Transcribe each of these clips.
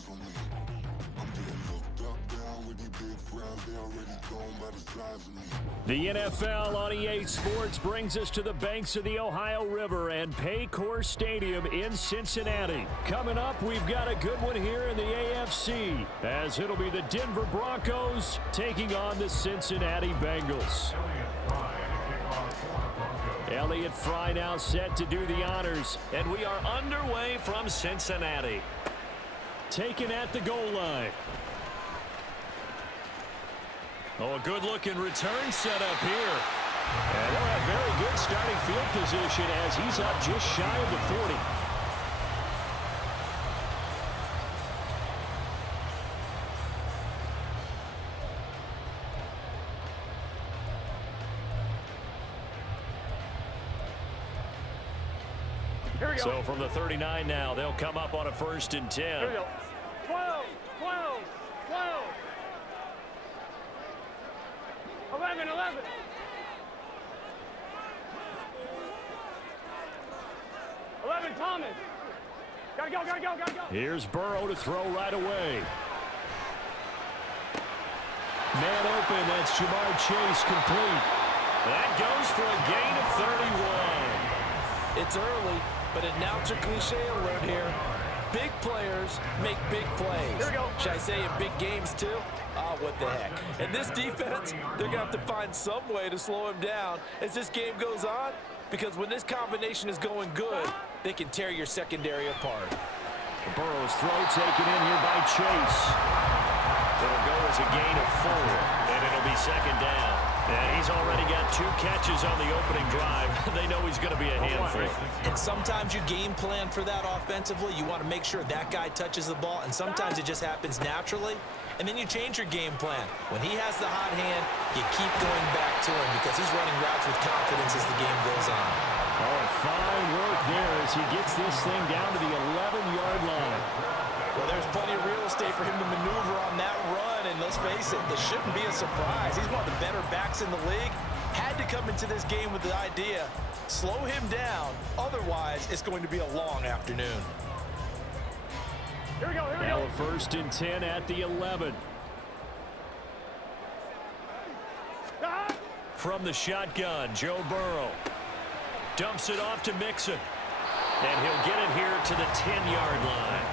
eyes on me. I'm getting looked up, down with these big frowns. They already gone by the size of me. The NFL on EA Sports brings us to the banks of the Ohio River and Paycor Stadium in Cincinnati. Coming up, we've got a good one here in the AFC, as it'll be the Denver Broncos taking on the Cincinnati Bengals. Elliott Fry now set to do the honors, and we are underway from Cincinnati. Taken at the goal line. Oh, a good-looking return set up here. And they'll have very good starting field position as he's up just shy of the 40. So from the 39 now, they'll come up on a 1st and 10. Here we go. 12, 12, 12. 11, 11. 11, Thomas. Gotta go, gotta go, gotta go. Here's Burrow to throw right away. Man open, that's Jamar Chase complete. That goes for a gain of 31. It's early, but announcer cliche alert here. Big players make big plays. Here we go. Should I say in big games too? Oh, what the heck. And this defense, they're going to have to find some way to slow him down as this game goes on, because when this combination is going good, they can tear your secondary apart. Burrow's throw taken in here by Chase. It'll go as a gain of 4, and it'll be 2nd down. And he's already got 2 catches on the opening drive. They know he's going to be a handful. And sometimes you game plan for that offensively. You want to make sure that guy touches the ball, and sometimes it just happens naturally. And then you change your game plan. When he has the hot hand, you keep going back to him because he's running routes with confidence as the game goes on. Oh, fine work there as he gets this thing down to the 11-yard line. Well, there's plenty of real estate for him to maneuver on that run, and let's face it, this shouldn't be a surprise. He's one of the better backs in the league. Had to come into this game with the idea, slow him down, otherwise it's going to be a long afternoon. Here we go, here we Now go. a 1st and 10 at the 11. From the shotgun, Joe Burrow dumps it off to Mixon. And he'll get it here to the 10-yard line.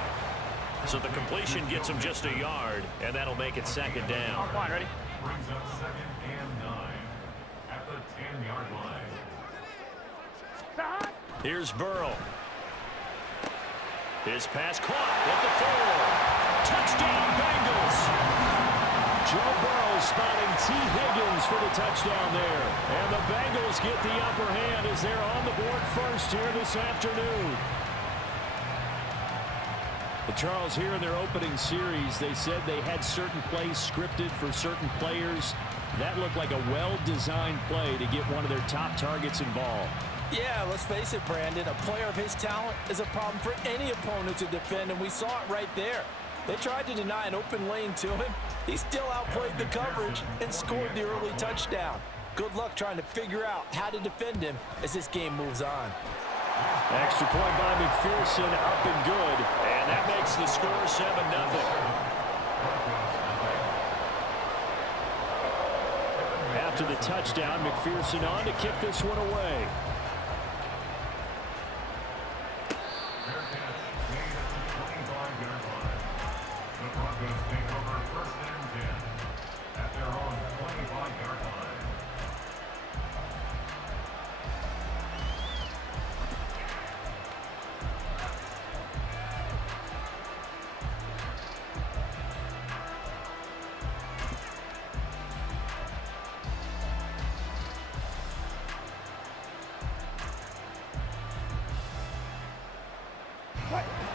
So the completion gets him just a yard, and that'll make it 2nd down. Fine, ready? Brings up 2nd and 9 at the 10-yard line. Here's Burrow. His pass caught at the 4. Touchdown, Bengals. Joe Burrow spotting T. Higgins for the touchdown there. And the Bengals get the upper hand as they're on the board first here this afternoon. But Charles, here in their opening series, they said they had certain plays scripted for certain players. That looked like a well-designed play to get one of their top targets involved. Yeah, let's face it, Brandon. A player of his talent is a problem for any opponent to defend, and we saw it right there. They tried to deny an open lane to him. He still outplayed the coverage and scored the early touchdown. Good luck trying to figure out how to defend him as this game moves on. Extra point by McPherson, up and good. And that makes the score 7-0. After the touchdown, McPherson on to kick this one away. The Broncos take over 1st and 10 at their own 25-yard line.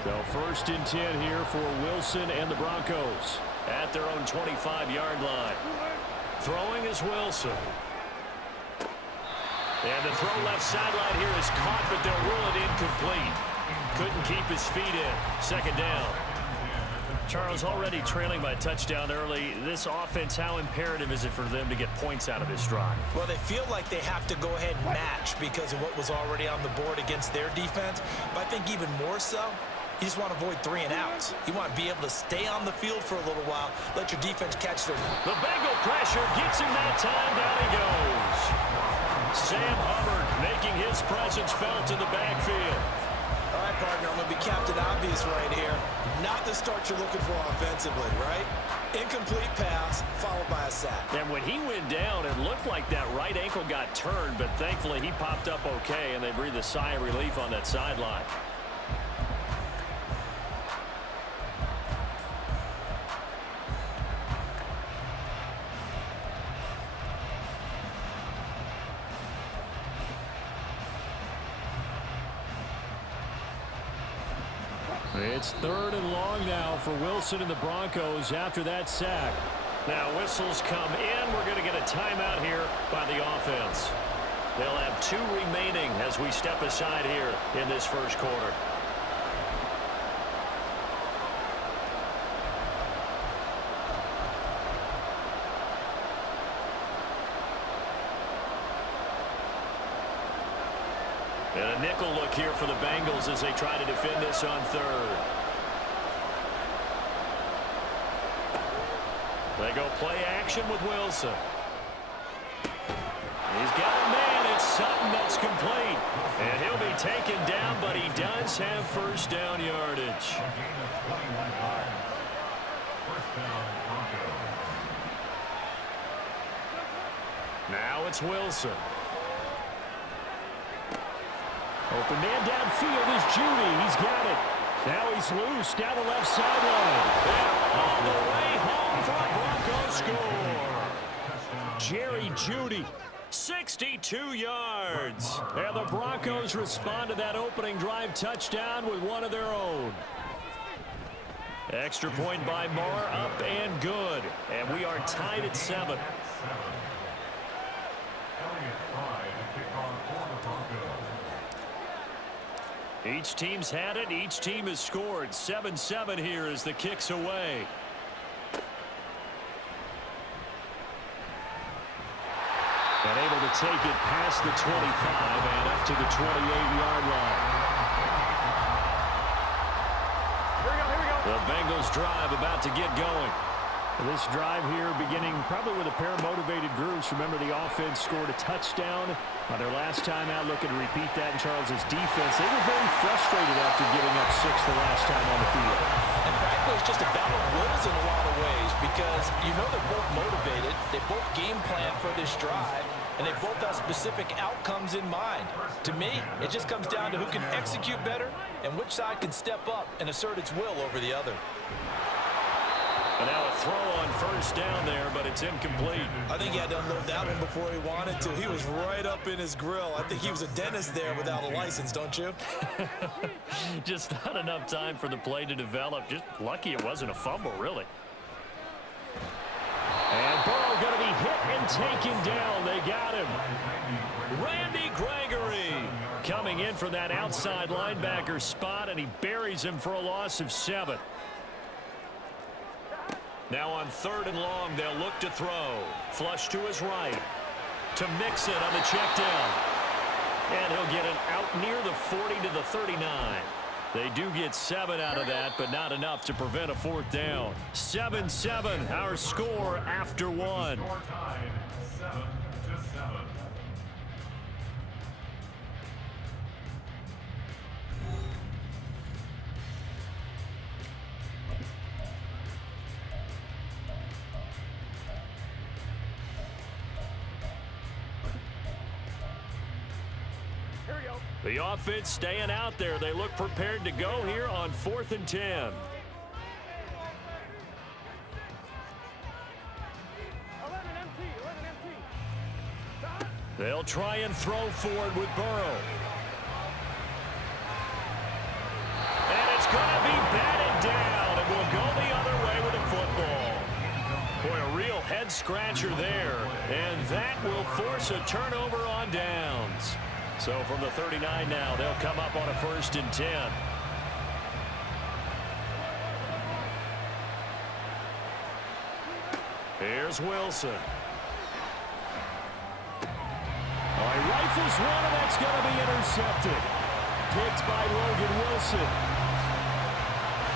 So 1st and 10 here for Wilson and the Broncos at their own 25-yard line. Throwing is Wilson. And the throw left sideline here is caught, but they'll rule it incomplete. Couldn't keep his feet in. 2nd down. Charles, already trailing by a touchdown early. This offense, how imperative is it for them to get points out of this drive? Well, they feel like they have to go ahead and match because of what was already on the board against their defense. But I think even more so, You just want to avoid 3 and outs. You want to be able to stay on the field for a little while, let your defense catch their... The Bengal pressure gets him that time. Down he goes. Sam Hubbard making his presence felt in the backfield. All right, partner, I'm going to be Captain Obvious right here. Not the start you're looking for offensively, right? Incomplete pass, followed by a sack. And when he went down, it looked like that right ankle got turned, but thankfully he popped up okay, and they breathed a sigh of relief on that sideline. It's 3rd and long now for Wilson and the Broncos after that sack. Now whistles come in. We're going to get a timeout here by the offense. They'll have 2 remaining as we step aside here in this first quarter. And a nickel look here for the Bengals as they try to defend this on 3rd. They go play action with Wilson. He's got a man. It's Sutton that's complete. And he'll be taken down, but he does have first down yardage. Now it's Wilson. Open man downfield is Judy. He's got it. Now he's loose down the left sideline. And all the way home for a Broncos score. Jerry Judy, 62 yards. And the Broncos respond to that opening drive touchdown with one of their own. Extra point by Marr, up and good. And we are tied at 7. Each team's had it. Each team has scored. 7-7 here as the kick's away. And able to take it past the 25 and up to the 28-yard line. Here we go. The Bengals drive about to get going. This drive here beginning probably with a pair of motivated groups. Remember, the offense scored a touchdown on their last time out, looking to repeat that in Charles's defense. They were very frustrated after giving up 6 the last time on the field. And frankly, it's just a battle of wills in a lot of ways because you know they're both motivated. They both game plan for this drive, and they both have specific outcomes in mind. To me, it just comes down to who can execute better and which side can step up and assert its will over the other. And now a throw on first down there, but it's incomplete. I think he had to unload that one before he wanted to. He was right up in his grill. I think he was a dentist there without a license, don't you? Just not enough time for the play to develop. Just lucky it wasn't a fumble, really. And Burrow going to be hit and taken down. They got him. Randy Gregory coming in for that outside linebacker spot, and he buries him for a loss of 7. Now on 3rd and long, they'll look to throw. Flush to his right. To mix it on the check down. And he'll get it out near the 40 to the 39. They do get 7 out of that, but not enough to prevent a 4th down. 7-7, our score after 1. The offense staying out there. They look prepared to go here on 4th and 10. 11 empty. They'll try and throw forward with Burrow. And it's going to be batted down, and we'll go the other way with the football. Boy, a real head-scratcher there, and that will force a turnover on downs. So from the 39 now, they'll come up on a 1st and 10. Here's Wilson. Oh, he rifles one, and that's going to be intercepted. Picked by Logan Wilson.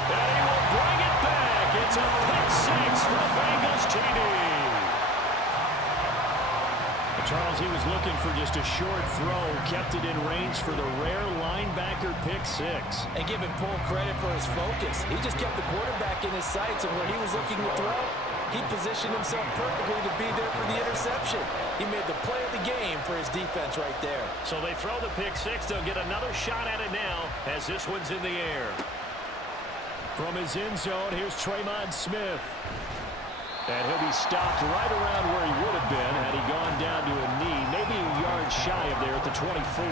And he will bring it back. It's a pick six for the Bengals TD. Charles, he was looking for just a short throw, kept it in range for the rare linebacker pick six. And give him full credit for his focus. He just kept the quarterback in his sights, and where he was looking to throw, he positioned himself perfectly to be there for the interception. He made the play of the game for his defense right there. So they throw the pick six. They'll get another shot at it now as this one's in the air. From his end zone, here's Tremon Smith. And he'll be stopped right around where he would have been had he gone down to a knee, maybe a yard shy of there at the 24.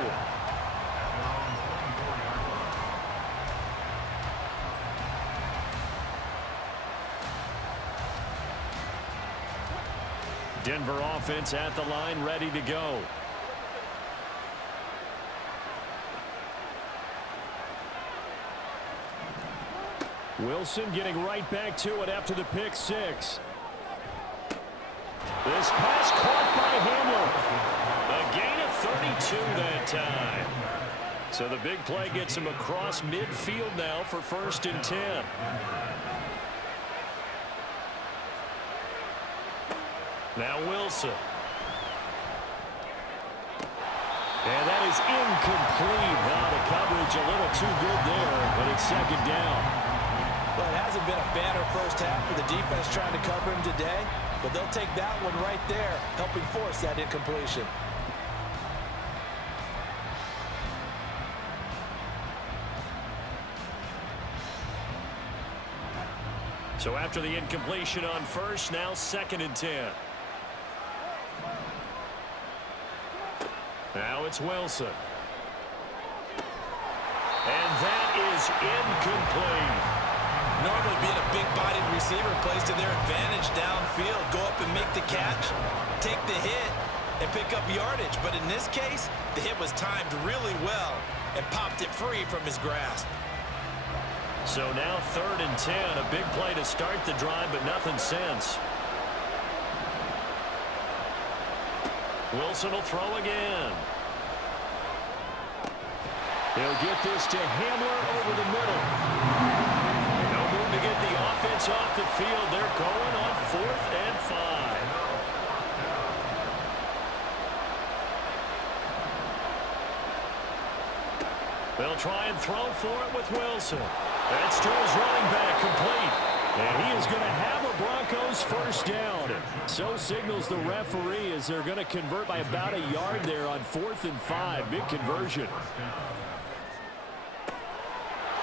Denver offense at the line, ready to go. Wilson getting right back to it after the pick six. This pass caught by Hamler. A gain of 32 that time. So the big play gets him across midfield now for 1st and 10. Now Wilson. And that is incomplete. Now the coverage a little too good there, but it's 2nd down. Well, it hasn't been a banner first half for the defense trying to cover him today, but they'll take that one right there, helping force that incompletion. So after the incompletion on first, now 2nd and 10. Now it's Wilson. And that is incomplete. Normally being a big-bodied receiver plays to their advantage downfield. Go up and make the catch, take the hit, and pick up yardage. But in this case, the hit was timed really well and popped it free from his grasp. So now 3rd and 10, a big play to start the drive, but nothing since. Wilson will throw again. He'll get this to Hamler over the middle. No room to get the offense off the field. They're going on 4th and 5. They'll try and throw for it with Wilson. That's to his running back, complete. And he is going to have a Broncos 1st down. So signals the referee as they're going to convert by about a yard there on 4th and 5. Big conversion.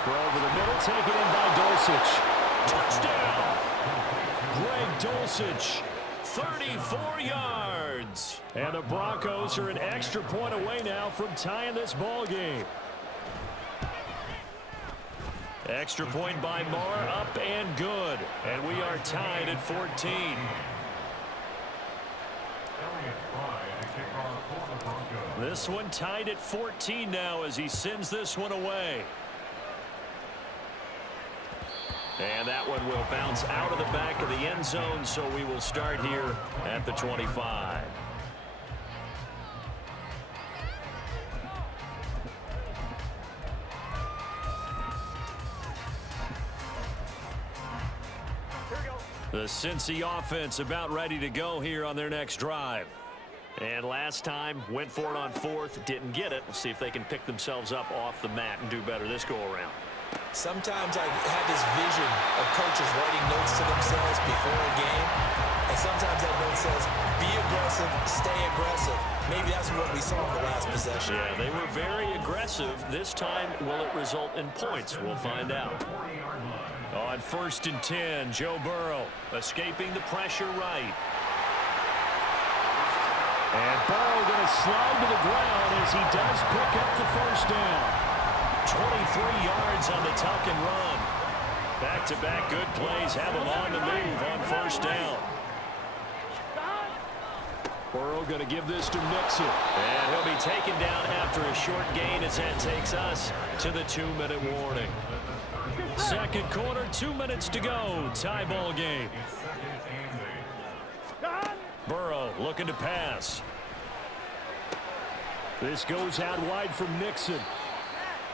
Throw over the middle, taken in by Dulcich. Touchdown! Greg Dulcich, 34 yards. And the Broncos are an extra point away now from tying this ball game. Extra point by Marr, up and good. And we are tied at 14. This one tied at 14 now as he sends this one away. And that one will bounce out of the back of the end zone, so we will start here at the 25. The Cincy offense about ready to go here on their next drive. And last time, went for it on 4th, didn't get it. We'll see if they can pick themselves up off the mat and do better this go-around. Sometimes I have this vision of coaches writing notes to themselves before a game, and sometimes that note says, be aggressive, stay aggressive. Maybe that's what we saw in the last possession. Yeah, they were very aggressive. This time, will it result in points? We'll find out. On 1st and 10, Joe Burrow escaping the pressure right. And Burrow going to slide to the ground as he does pick up the 1st down. 23 yards on the tuck and run. Back-to-back good plays have him on the move on 1st down. Burrow going to give this to Mixon. And he'll be taken down after a short gain as that takes us to the 2-minute warning. 2nd quarter, 2 minutes to go. Tie ball game. Burrow looking to pass. This goes out wide from Mixon.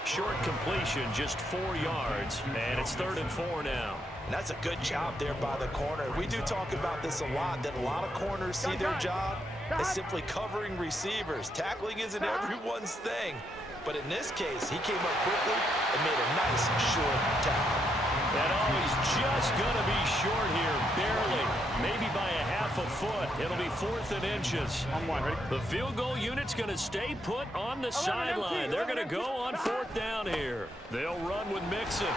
Short completion, just 4 yards, and it's 3rd and 4 now. And that's a good job there by the corner. We do talk about this a lot, that a lot of corners see their job as simply covering receivers. Tackling isn't everyone's thing. But in this case, he came up quickly and made a nice short tackle. And he's just going to be short here, barely, maybe by a half a foot. It'll be 4th and inches. On one, ready? The field goal unit's going to stay put on the sideline. They're going to go on 4th down here. They'll run with Mixon.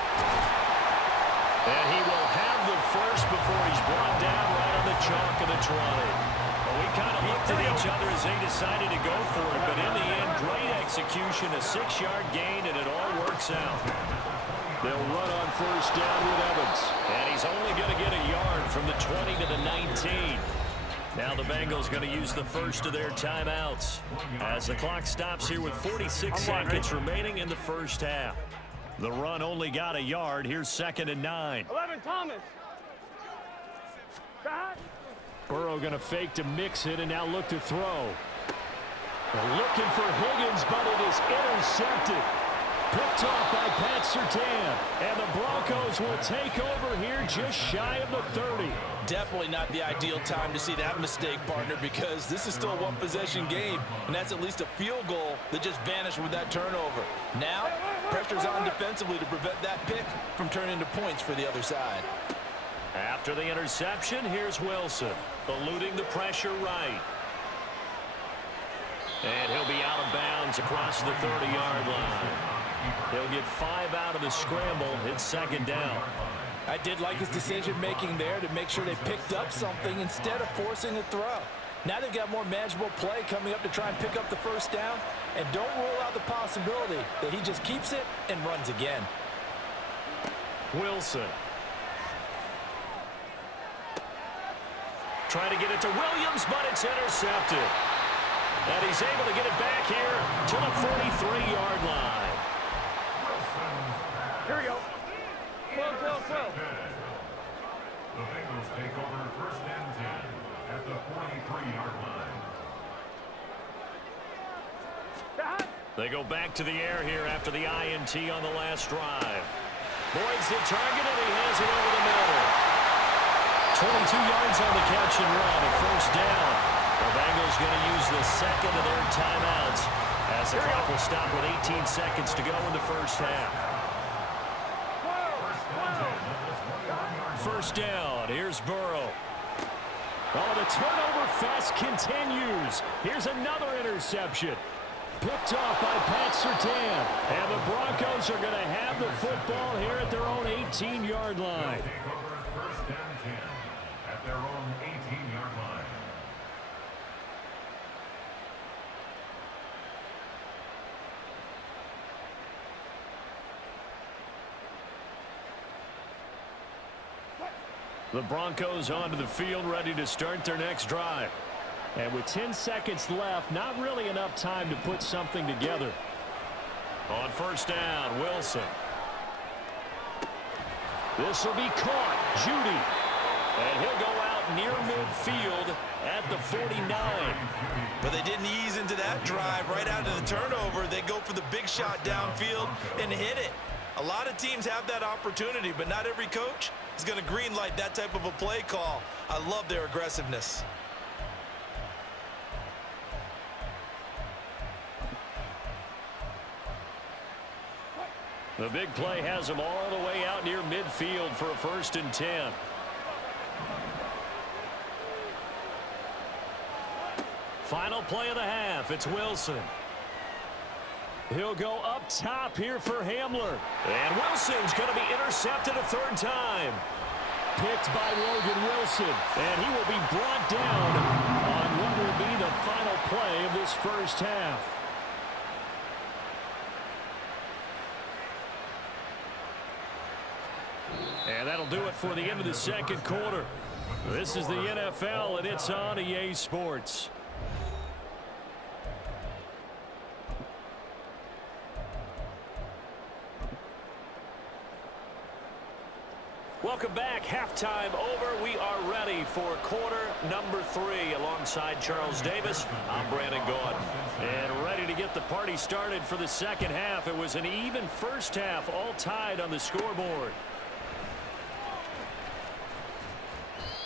And he will have the first before he's brought down right on the chalk of the 20. Well, we kind of looked at each other as they decided to go for it, but in the end, great execution, a 6-yard gain, and it all works out. They'll run on 1st down with Evans, and he's only going to get a yard from the 20 to the 19. Now the Bengals going to use the first of their timeouts as the clock stops here with 46 seconds remaining in the first half. The run only got a yard. Here's 2nd and 9. 11, Thomas. Back. Burrow going to fake to mix it and now look to throw. They're looking for Higgins, but it is intercepted. Picked off by Pat Surtain. And the Broncos will take over here just shy of the 30. Definitely not the ideal time to see that mistake, partner, because this is still a one-possession game, and that's at least a field goal that just vanished with that turnover. Now, pressure's on defensively to prevent that pick from turning into points for the other side. After the interception, here's Wilson, eluding the pressure right. And he'll be out of bounds across the 30-yard line. He'll get 5 out of the scramble. It's 2nd down. I did like his decision-making there to make sure they picked up something instead of forcing a throw. Now they've got more manageable play coming up to try and pick up the 1st down. And don't rule out the possibility that he just keeps it and runs again. Wilson. Trying to get it to Williams, but it's intercepted. And he's able to get it back here to the 43-yard line. Here we go. 12. The Bengals take over 1st and 10 at the 43-yard line. Back. They go back to the air here after the INT on the last drive. Boyd's the target, and he has it over the middle. 22 yards on the catch and run, a 1st down. The Bengals going to use the 2nd of their timeouts as the clock will stop with 18 seconds to go in the first half. 1st down. Here's Burrow. Oh, the turnover fest continues. Here's another interception. Picked off by Pat Surtain. And the Broncos are going to have the football here at their own 18-yard line. Take over 1st and 10 at their own 18-yard line. The Broncos onto the field, ready to start their next drive. And with 10 seconds left, not really enough time to put something together. On 1st down, Wilson. This will be caught. Judy. And he'll go out near midfield at the 49. But they didn't ease into that drive right out of the turnover. They go for the big shot downfield and hit it. A lot of teams have that opportunity, but not every coach is going to greenlight that type of a play call. I love their aggressiveness. The big play has them all the way out near midfield for a 1st and 10. Final play of the half. It's Wilson. He'll go up top here for Hamler. And Wilson's going to be intercepted a 3rd time. Picked by Logan Wilson. And he will be brought down on what will be the final play of this first half. And that'll do it for the end of the 2nd quarter. This is the NFL, and it's on EA Sports. Welcome. Welcome back. Halftime over. We are ready for quarter number 3. Alongside Charles Davis, I'm Brandon Gordon. And ready to get the party started for the second half. It was an even first half, all tied on the scoreboard.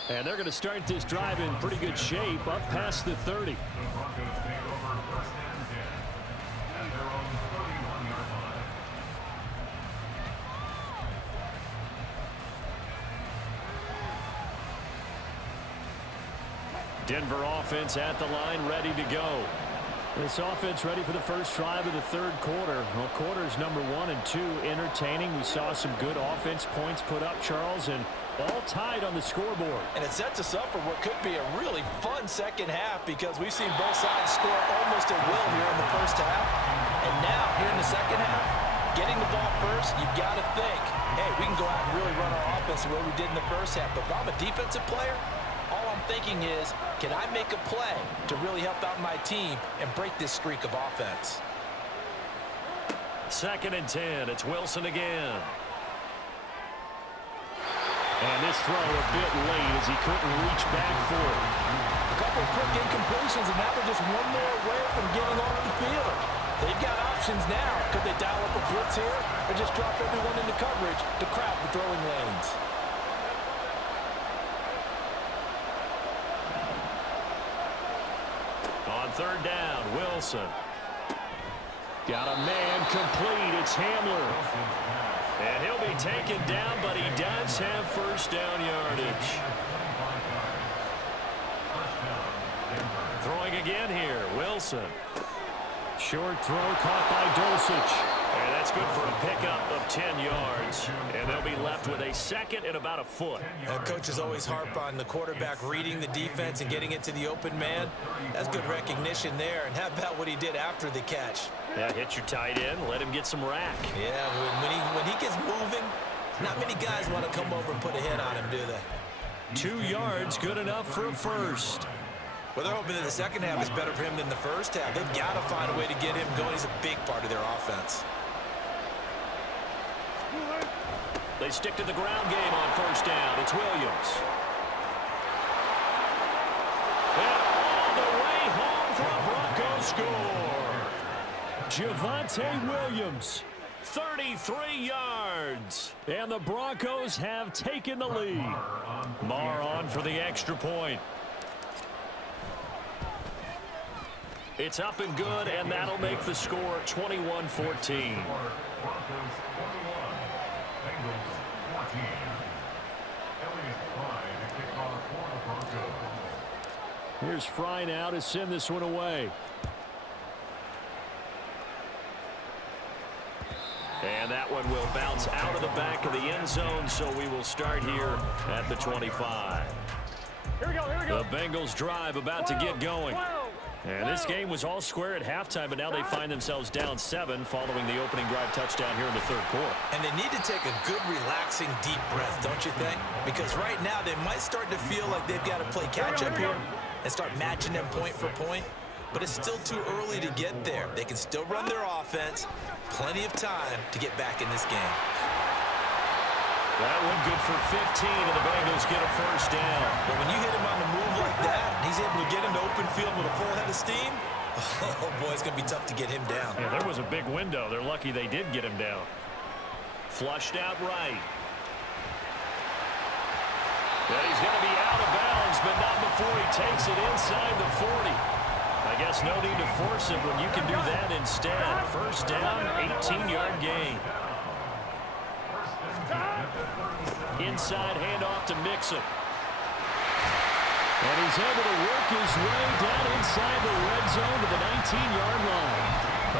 And they're going to start this drive in pretty good shape, up past the 30. The Broncos take over first and 10 at their own 31-yard line. Denver offense at the line, ready to go. This offense ready for the first drive of the third quarter. Well, quarters number 1 and 2 entertaining. We saw some good offense points put up, Charles, and all tied on the scoreboard. And it sets us up for what could be a really fun second half because we've seen both sides score almost at will here in the first half. And now, here in the second half, getting the ball first, you've got to think, hey, we can go out and really run our offense the way we did in the first half. But if I'm a defensive player, all I'm thinking is, can I make a play to really help out my team and break this streak of offense? 2nd and 10. It's Wilson again. And this throw a bit late as he couldn't reach back for it. A couple of quick incompletions, and now they're just one more away from getting off the field. They've got options now. Could they dial up a blitz here or just drop everyone into coverage to crowd the throwing lanes? On 3rd down, Wilson. Got a man complete. It's Hamler. And he'll be taken down, but he does have first down yardage. Throwing again here, Wilson. Short throw caught by Dulcich. And that's good for a pickup of 10 yards. And they'll be left with a second and about a foot. Coaches always harp on the quarterback reading the defense and getting it to the open man. That's good recognition there. And how about what he did after the catch? Yeah, hit your tight end, let him get some rack. Yeah, when he gets moving, not many guys want to come over and put a hit on him, do they? 2 yards, good enough for a first. Well, they're hoping that the second half is better for him than the first half. They've got to find a way to get him going. He's a big part of their offense. They stick to the ground game on first down. It's Williams. And all the way home for a Broncos score. Javonte Williams, 33 yards. And the Broncos have taken the lead. Marr on for the extra point. It's up and good, and that'll make the score 21-14. Here's Fry now to send this one away. And that one will bounce out of the back of the end zone, so we will start here at the 25. Here we go, here we go. The Bengals drive about to get going. And this game was all square at halftime, but now they find themselves down 7 following the opening drive touchdown here in the third quarter. And they need to take a good, relaxing, deep breath, don't you think? Because right now they might start to feel like they've got to play catch-up here and start matching them point for point. But it's still too early to get there. They can still run their offense. Plenty of time to get back in this game. That one good for 15, and the Bengals get a first down. But when you hit him on the move like that, and he's able to get into open field with a full head of steam, oh, boy, it's going to be tough to get him down. Yeah, there was a big window. They're lucky they did get him down. Flushed out right. And he's going to be out of bounds, but not before he takes it inside the 40. I guess no need to force it when you can do that instead. First down, 18-yard gain. Inside handoff to Mixon. And he's able to work his way down inside the red zone to the 19-yard line.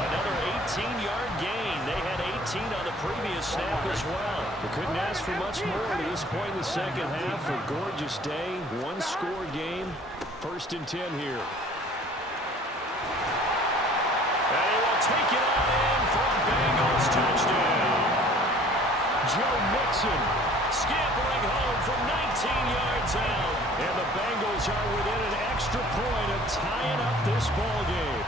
Another 18-yard gain. They had 18 on the previous snap as well. They couldn't ask for much more at this point in the second half. A gorgeous day, one-score game. 1st and 10 here. And he will take it on in for a Bengals touchdown. Joe Mixon scampering home from 19 yards out. And the Bengals are within an extra point of tying up this ball game.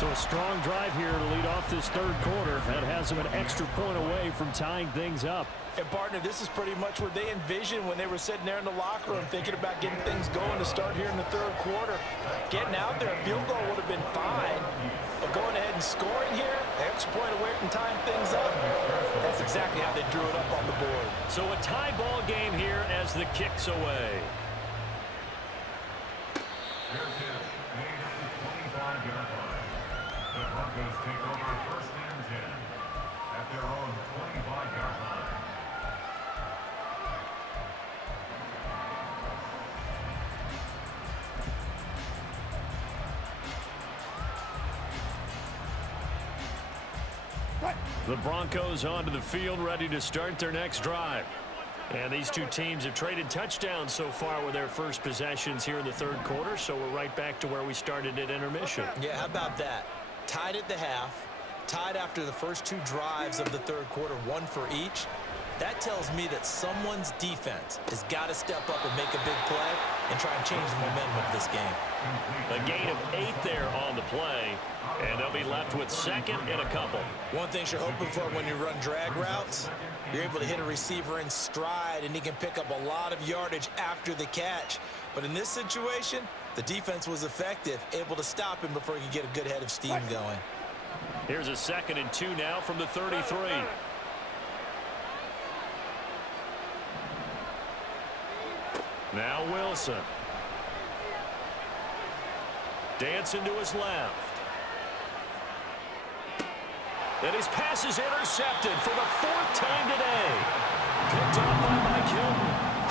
So a strong drive here to lead off this third quarter. That has them an extra point away from tying things up. And, partner, this is pretty much what they envisioned when they were sitting there in the locker room thinking about getting things going to start here in the third quarter. Getting out there, a field goal would have been fine. But going ahead and scoring here, extra point away from tying things up, that's exactly how they drew it up on the board. So a tie ball game here as the kick's away. Fair catch made at the 25-yard line. The Broncos take over first and 10 at their own 25-yard line. The Broncos onto the field, ready to start their next drive. And these two teams have traded touchdowns so far with their first possessions here in the third quarter, so we're right back to where we started at intermission. Yeah, how about that? Tied at the half, tied after the first two drives of the third quarter, one for each. That tells me that someone's defense has got to step up and make a big play and try and change the momentum of this game. A gain of 8 there on the play, and they'll be left with second and a couple. One thing you're hoping for when you run drag routes, you're able to hit a receiver in stride, and he can pick up a lot of yardage after the catch. But in this situation, the defense was effective, able to stop him before he could get a good head of steam going. Here's a 2nd and 2 now from the 33. Now Wilson. Dancing to his left. And his pass is intercepted for the 4th time today. Picked off by Mike Hilton.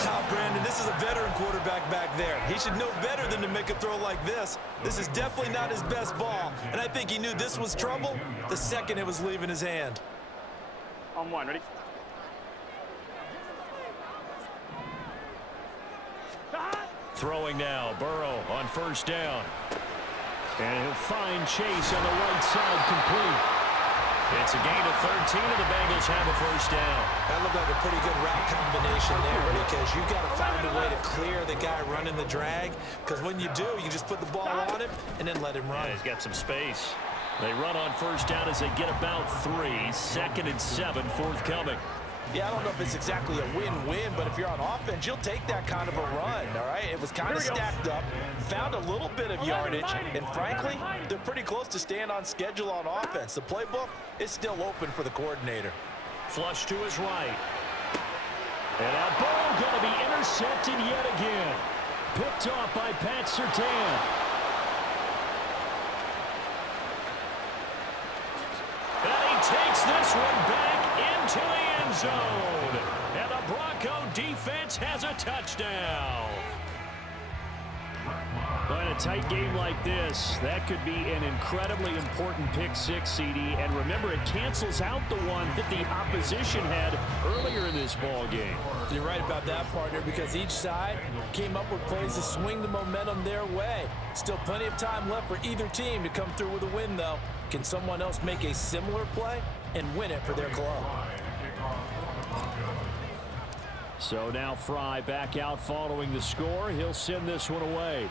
Wow, Brandon, this is a veteran quarterback back there. He should know better than to make a throw like this. This is definitely not his best ball, and I think he knew this was trouble the second it was leaving his hand. On one, ready? Throwing now, Burrow on first down. And he'll find Chase on the right side, complete. It's a gain of 13, and the Bengals have a first down. That looked like a pretty good route combination there because you've got to find a way to clear the guy running the drag, because when you do, you just put the ball on him and then let him run. Yeah, he's got some space. They run on first down as they get about 3. 2nd and 7 forthcoming. Yeah, I don't know if it's exactly a win-win, but if you're on offense, you'll take that kind of a run, all right? It was kind of stacked up, found a little bit of yardage, and frankly, they're pretty close to staying on schedule on offense. The playbook is still open for the coordinator. Flush to his right. And that ball going to be intercepted yet again. Picked off by Pat Surtain. And he takes this one back into the end zone. And the Bronco defense has a touchdown. But in a tight game like this, that could be an incredibly important pick six, CD. And remember, it cancels out the one that the opposition had earlier in this ball game. You're right about that, partner, because each side came up with plays to swing the momentum their way. Still plenty of time left for either team to come through with a win, though. Can someone else make a similar play and win it for their club? So now Fry back out following the score. He'll send this one away.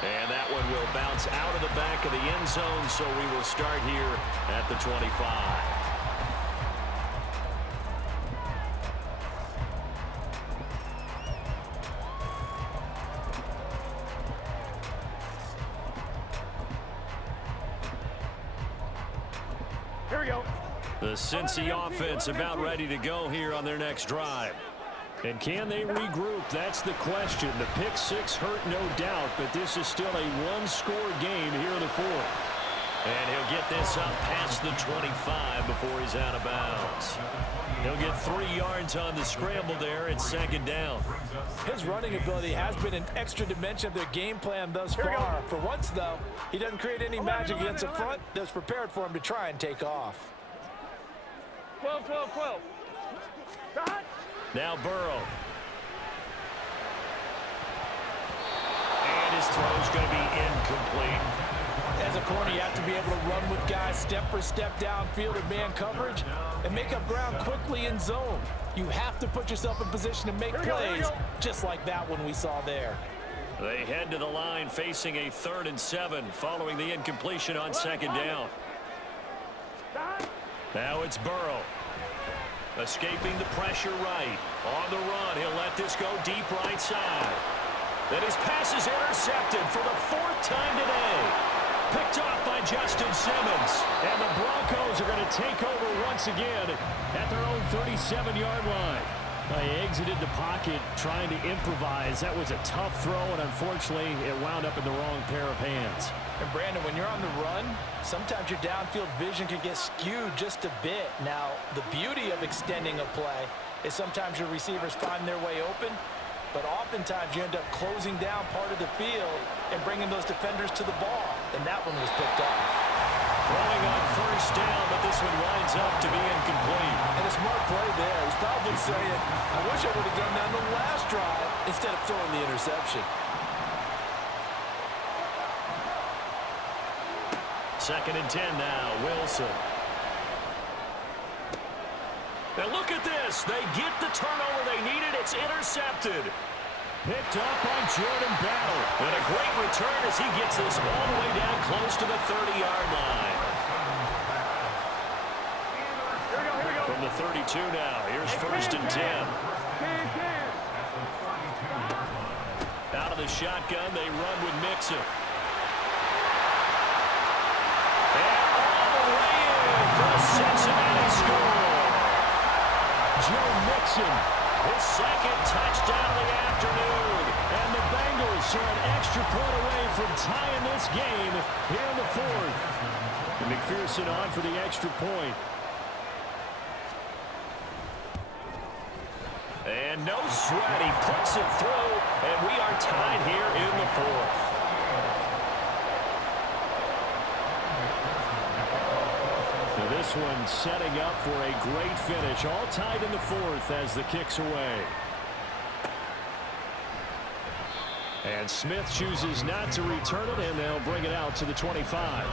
And that one will bounce out of the back of the end zone, so we will start here at the 25. Here we go. The Cincy offense about ready to go here on their next drive. And can they regroup? That's the question. The pick six hurt, no doubt, but this is still a one-score game here in the fourth. And he'll get this up past the 25 before he's out of bounds. He'll get 3 yards on the scramble there at second down. His running ability has been an extra dimension of their game plan thus far. For once, though, he doesn't create any magic against the front that's prepared for him to try and take off. 12, 12, 12. Shot. Now Burrow. And his throw's going to be incomplete. As a corner, you have to be able to run with guys step for step downfield in man coverage and make up ground quickly in zone. You have to put yourself in position to make plays just like that one we saw there. They head to the line facing a 3rd and 7 following the incompletion on 2nd down. Now it's Burrow. Escaping the pressure right. On the run, he'll let this go deep right side. Then his pass is intercepted for the 4th time today. Picked off by Justin Simmons. And the Broncos are going to take over once again at their own 37-yard line. They exited the pocket trying to improvise. That was a tough throw, and unfortunately, it wound up in the wrong pair of hands. And Brandon, when you're on the run, sometimes your downfield vision can get skewed just a bit. Now, the beauty of extending a play is sometimes your receivers find their way open, but oftentimes you end up closing down part of the field and bringing those defenders to the ball, and that one was picked off. Throwing on 1st down, but this one winds up to be incomplete. And a smart play there. He's probably saying, I wish I would have done that on the last drive instead of throwing the interception. 2nd and 10 now, Wilson. Now look at this. They get the turnover they needed. It's intercepted. Picked up by Jordan Battle. And a great return as he gets this all the way down close to the 30-yard line. From the 32 now, here's 1st and 10. Out of the shotgun, they run with Mixon. And all the way in for a Cincinnati score. Joe Mixon, his 2nd touchdown of the afternoon. And the Bengals are an extra point away from tying this game here in the 4th. And McPherson on for the extra point. And no sweat, he puts it through, and we are tied here in the 4th. Now this one setting up for a great finish, all tied in the 4th as the kick's away. And Smith chooses not to return it, and they'll bring it out to the 25.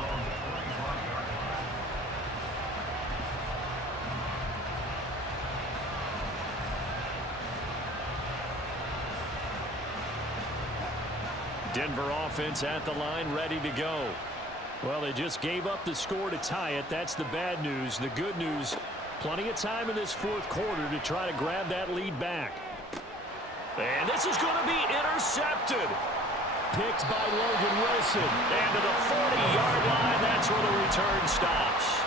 Denver offense at the line, ready to go. Well, they just gave up the score to tie it. That's the bad news. The good news, plenty of time in this 4th quarter to try to grab that lead back. And this is going to be intercepted. Picked by Logan Wilson. And to the 40-yard line, that's where the return stops.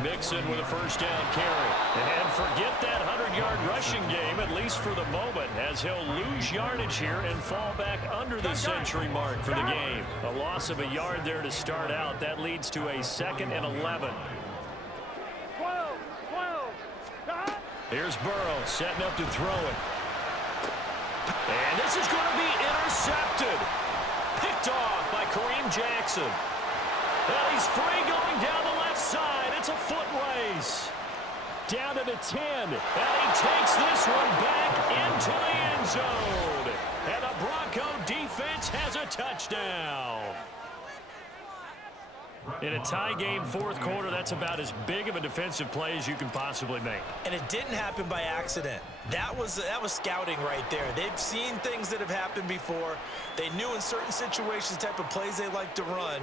Mixon with a 1st down carry. And forget that 100-yard rushing game, at least for the moment, as he'll lose yardage here and fall back under the century mark for the game. A loss of a yard there to start out. That leads to a 2nd and 11. Here's Burrow setting up to throw it. And this is going to be intercepted. Picked off by Kareem Jackson. And he's free going down the left side. It's a foot race. Down to the 10. And he takes this one back into the end zone. And the Bronco defense has a touchdown. In a tie game, 4th quarter, that's about as big of a defensive play as you can possibly make. And it didn't happen by accident. That was scouting right there. They've seen things that have happened before. They knew in certain situations the type of plays they like to run.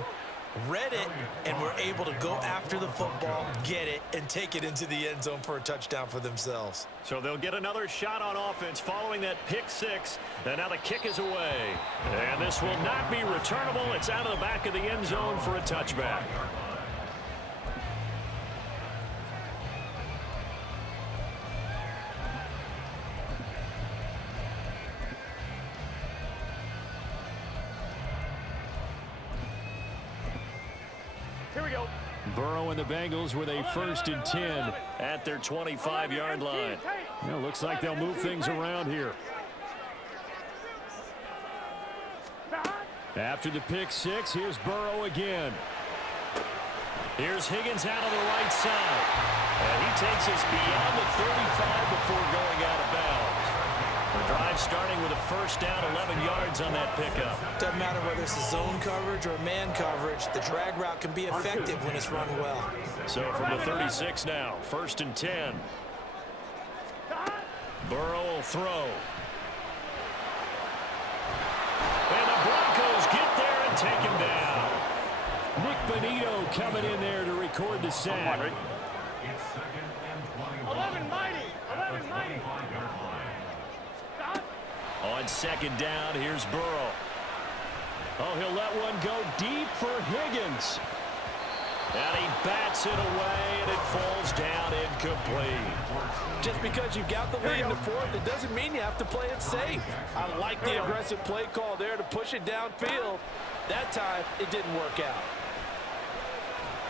Read it, and were able to go after the football, get it, and take it into the end zone for a touchdown for themselves. So they'll get another shot on offense following that pick 6, and now the kick is away. And this will not be returnable. It's out of the back of the end zone for a touchback. Burrow and the Bengals with a 1st and 10 at their 25-yard line. Well, looks like they'll move things around here. After the pick 6, here's Burrow again. Here's Higgins out of the right side. And he takes us beyond the 35 before going out of bounds. The drive starting with a first down, 11 yards on that pickup. Doesn't matter whether it's a zone coverage or man coverage. The drag route can be effective when it's run well. So from the 36 now, 1st and 10. Burrow will throw. And the Broncos get there and take him down. Nick Bonito coming in there to record the sack. It's 2nd and 21. 11 mighty. 11 mighty. On 2nd down, here's Burrow. Oh, he'll let one go deep for Higgins. And he bats it away, and it falls down incomplete. Just because you've got the lead in the 4th, it doesn't mean you have to play it safe. I like the aggressive play call there to push it downfield. That time, it didn't work out.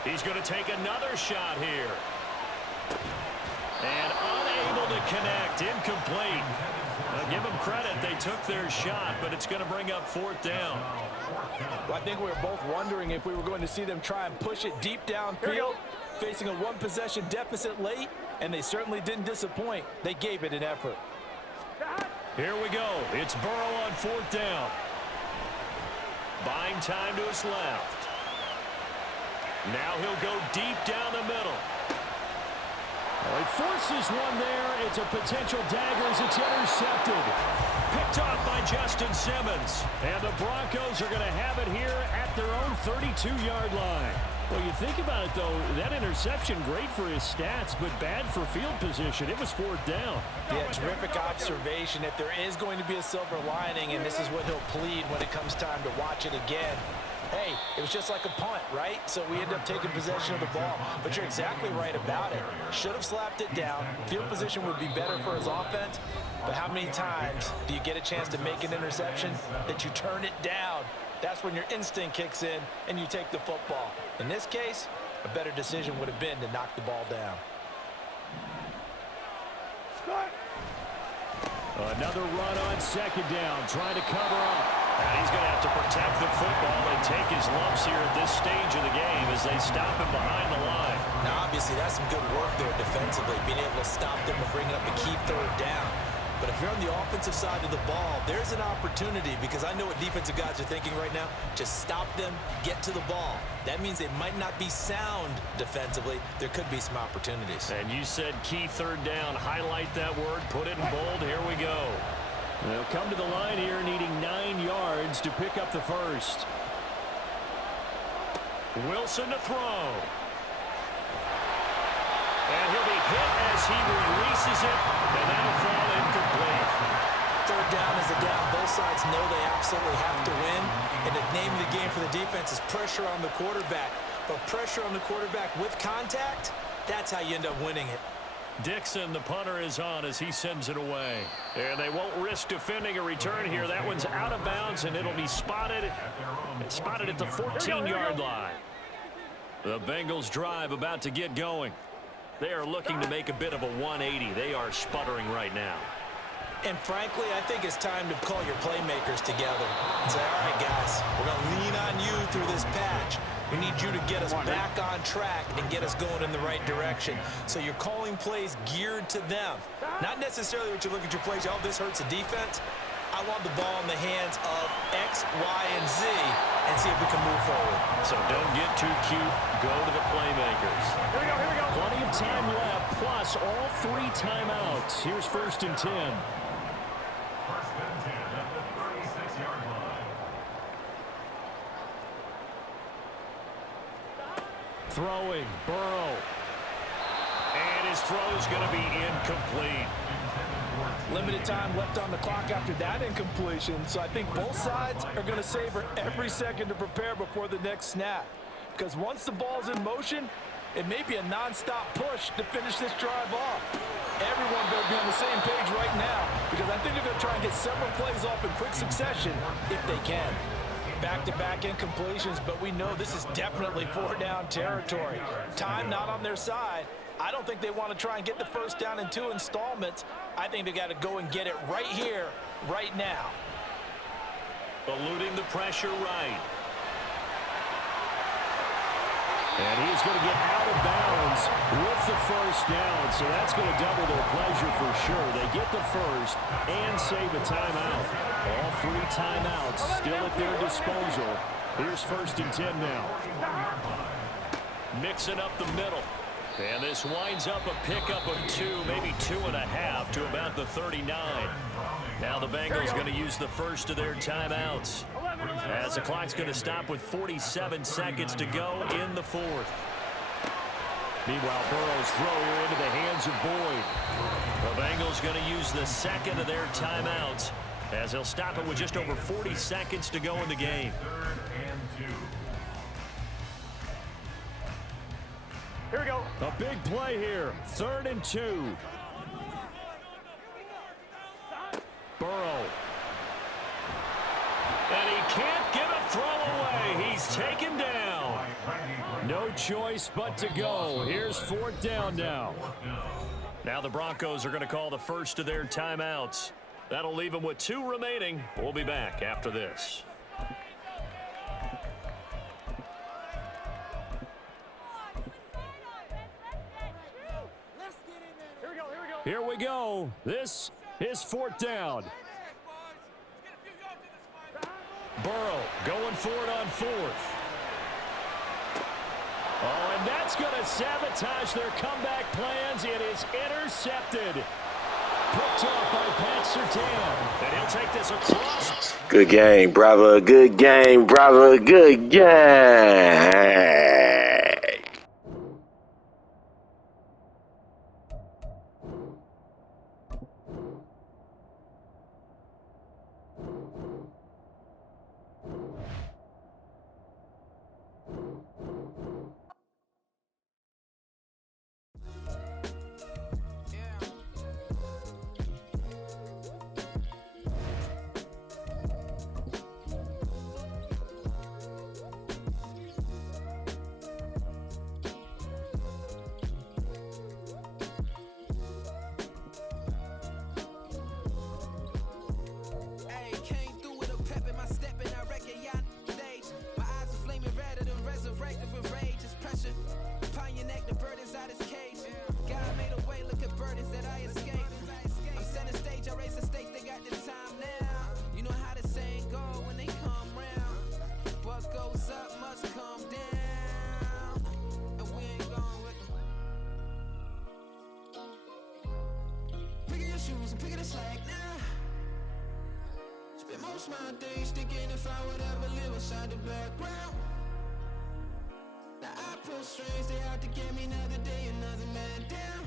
He's going to take another shot here. And unable to connect, incomplete. Now give them credit, they took their shot, but it's going to bring up 4th down. Well, I think we were both wondering if we were going to see them try and push it deep downfield, facing a one-possession deficit late, and they certainly didn't disappoint. They gave it an effort. Here we go. It's Burrow on 4th down. Buying time to his left. Now he'll go deep down the middle. Well, he forces one there. It's a potential dagger as it's intercepted. Picked off by Justin Simmons. And the Broncos are going to have it here at their own 32-yard line. Well, you think about it, though, that interception, great for his stats, but bad for field position. It was 4th down. Yeah, terrific observation. If there is going to be a silver lining, and this is what he'll plead when it comes time to watch it again, hey, it was just like a punt, right? So we ended up taking possession of the ball. But you're exactly right about it. Should have slapped it down. Field position would be better for his offense. But how many times do you get a chance to make an interception that you turn it down? That's when your instinct kicks in and you take the football. In this case, a better decision would have been to knock the ball down. Another run on 2nd down, trying to cover up. And he's going to have to protect the football and take his lumps here at this stage of the game as they stop him behind the line. Now, obviously, that's some good work there defensively, being able to stop them and bring up a key 3rd down. But if you're on the offensive side of the ball, there's an opportunity, because I know what defensive guys are thinking right now. Just stop them, get to the ball. That means they might not be sound defensively. There could be some opportunities. And you said key 3rd down. Highlight that word, put it in bold. Here we go. They'll come to the line here needing 9 yards to pick up the first. Wilson to throw. And he'll be hit as he releases it, and that'll fall incomplete. 3rd down is a down. Both sides know they absolutely have to win. And the name of the game for the defense is pressure on the quarterback. But pressure on the quarterback with contact, that's how you end up winning it. Dixon, the punter, is on as he sends it away. And they won't risk defending a return here. That one's out of bounds, and it'll be spotted at the 14-yard line. The Bengals drive about to get going. They are looking to make a bit of a 180. They are sputtering right now. And frankly, I think it's time to call your playmakers together and say, all right, guys, we're going to lean on you through this patch. We need you to get us back on track and get us going in the right direction. So you're calling plays geared to them. Not necessarily what you look at your plays, oh, this hurts the defense. I want the ball in the hands of X, Y, and Z and see if we can move forward. So don't get too cute. Go to the playmakers. Here we go, here we go. Plenty of time left, plus all 3 timeouts. Here's 1st and 10. 1st and 10 at the 36-yard line. Throwing, Burrow. And his throw's going to be incomplete. Limited time left on the clock after that incompletion, so I think both sides are going to savor every second to prepare before the next snap. Because once the ball's in motion, it may be a non-stop push to finish this drive off. Everyone better be on the same page right now, because I think they're going to try and get several plays off in quick succession if they can. Back-to-back incompletions, but we know this is definitely 4-down territory. Time not on their side. I don't think they want to try and get the first down in 2 installments. I think they got to go and get it right here, right now. Eluding the pressure right. And he's going to get out of bounds with the first down, so that's going to double their pleasure for sure. They get the first and save a timeout. All 3 timeouts still at their disposal. Here's 1st and 10 now. Mixing up the middle. And this winds up a pickup of 2, maybe 2.5 to about the 39. Now the Bengals going to use the first of their timeouts, as the clock's going to stop with 47 seconds to go in the 4th. Meanwhile, Burrow's throw here into the hands of Boyd. The Bengals going to use the 2nd of their timeouts, as they'll stop it with just over 40 seconds to go in the game. Here we go. A big play here. 3rd and 2. Burrow. And he can't get a throw away. He's taken down. No choice but to go. Here's 4th down now. Now the Broncos are going to call the first of their timeouts. That'll leave them with 2 remaining. We'll be back after this. Here we go. This is 4th down. Burrow going for it on 4th. Oh, and that's going to sabotage their comeback plans. It is intercepted. Picked off by Pat Surtain. And he'll take this across. Good game, brother. Good game, brother. Good game. Most my days thinking if I would ever live inside the background. Now I pull strings, they out to get me another day, another man down.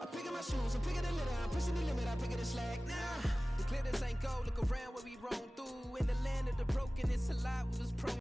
I'm picking my shoes, I'm picking the litter, I'm pushing the limit, I'm picking the slack now. The clear this ain't gold, look around where we roam through. In the land of the broken, it's a lot we was prone.